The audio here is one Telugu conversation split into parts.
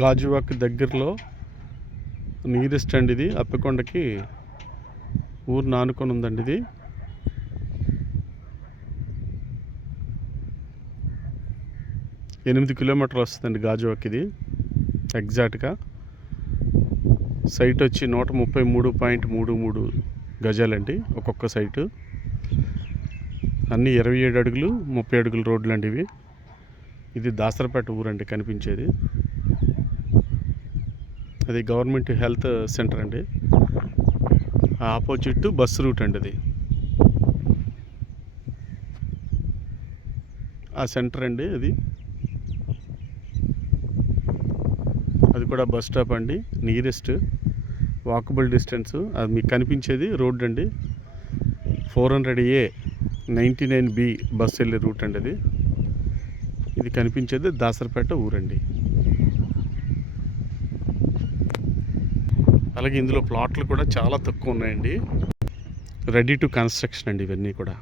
గాజువాక్ దగ్గరలో నీరెస్ట్ అండి ఇది అప్పికొండకి ఊరు నానుకొని ఉందండి ఇది. ఎనిమిది కిలోమీటర్లు వస్తుందండి గాజువాక్ ఇది ఎగ్జాక్ట్గా. సైట్ వచ్చి నూట ముప్పై మూడు పాయింట్ మూడు మూడు గజాలండి ఒక్కొక్క సైటు. అన్నీ ఇరవై ఏడు అడుగులు ముప్పై అడుగుల రోడ్లు అండి ఇవి. ఇది దాసరపేట ఊరండి కనిపించేది. అది గవర్నమెంట్ హెల్త్ సెంటర్ అండి. ఆపోజిట్ బస్ రూట్ అండి అది ఆ సెంటర్ అండి అది అది కూడా బస్ స్టాప్ అండి నియరెస్ట్ వాకబుల్ డిస్టెన్స్ అది మీకు కనిపించేది రోడ్ అండి. Four hundred A ninety nine B bus వెళ్ళే రూట్ అండి అది. ఇది కనిపించేది దాసరపేట ఊరండి. అలాగే ఇందులో ప్లాట్లు కూడా చాలా తక్కువ ఉన్నాయండి. రెడీ టు కన్స్ట్రక్షన్ అండి ఇవన్నీ కూడా.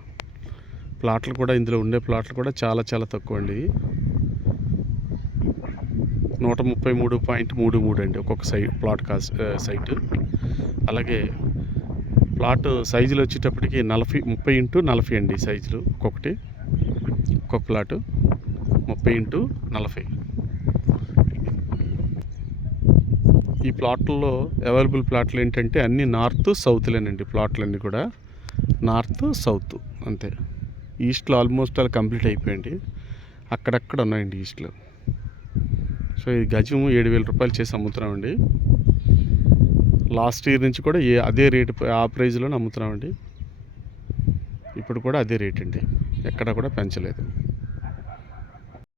ప్లాట్లు కూడా ఇందులో ఉండే ప్లాట్లు కూడా చాలా చాలా తక్కువ అండి. నూట ముప్పై మూడు పాయింట్ మూడు మూడు అండి ఒక్కొక్క సైట్ ప్లాట్ కాస్ సైట్. అలాగే ప్లాట్ సైజులు వచ్చేటప్పటికి నలభై ముప్పై ఇంటూ నలభై అండి సైజులు ఒక్కొక్కటి. ఒక్కొక్క ప్లాటు ముప్పై ఇంటూ నలభై ఈ ప్లాట్లలో అవైలబుల్ ప్లాట్లు ఏంటంటే అన్నీ నార్త్ సౌత్లేనండి ప్లాట్లన్నీ కూడా. నార్త్ సౌత్ అంతే. ఈస్ట్లో ఆల్మోస్ట్ అలా కంప్లీట్ అయిపోయింది. అక్కడక్కడ ఉన్నాయండి ఈస్ట్లో. సో ఇది గజం ఏడు వేల రూపాయలు చేసి అమ్ముతున్నామండి. లాస్ట్ ఇయర్ నుంచి కూడా ఏ అదే రేటు ఆ ప్రైజ్లోనే అమ్ముతున్నామండి. ఇప్పుడు కూడా అదే రేట్ అండి. ఎక్కడ కూడా పెంచలేదు.